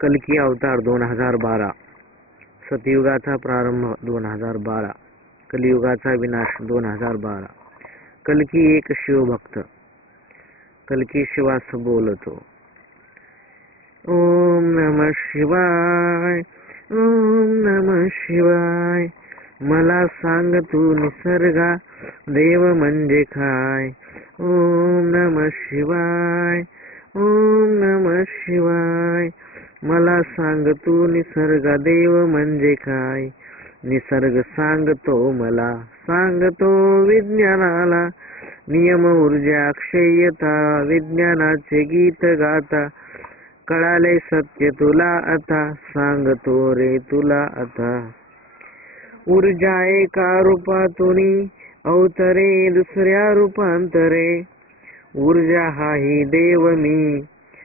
कल्की अवतार 2012, सतयुगाचा प्रारंभ 2012, कलियुगाचा विनाश 2012. कल्की एक शिवभक्त. कल्की शिवास बोलतो. ओम नमः शिवाय, ओम नमः शिवाय. मला सांग तू निसर्गा देव म्हणजे काय. ओम नमः शिवाय, ओम नमः शिवाय. मला सांग तू निसर्गा देव म्हणजे काय. निसर्ग सांगतो मला, सांगतो विज्ञानाला. नियम ऊर्जा क्षय्यता विज्ञानाचे गीत गाता. कळाले सत्य तुला आता, सांगतो रे तुला आता. ऊर्जा एका रूपातून अवतरे दुसऱ्या रूपांतरे. ऊर्जा हाही देव मी,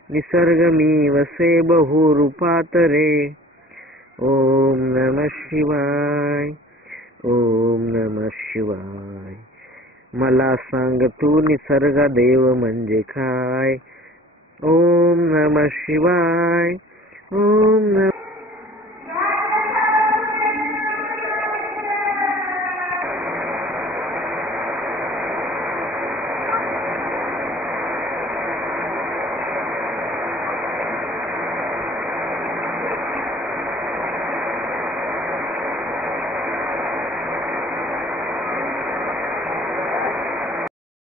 निसर्ग मी वसे बहुरूपात रे. ओम नमः शिवाय, ओम नमः शिवाय. मला सांग तू निसर्ग देव म्हणजे काय. ओम नमः शिवाय, ओम नमः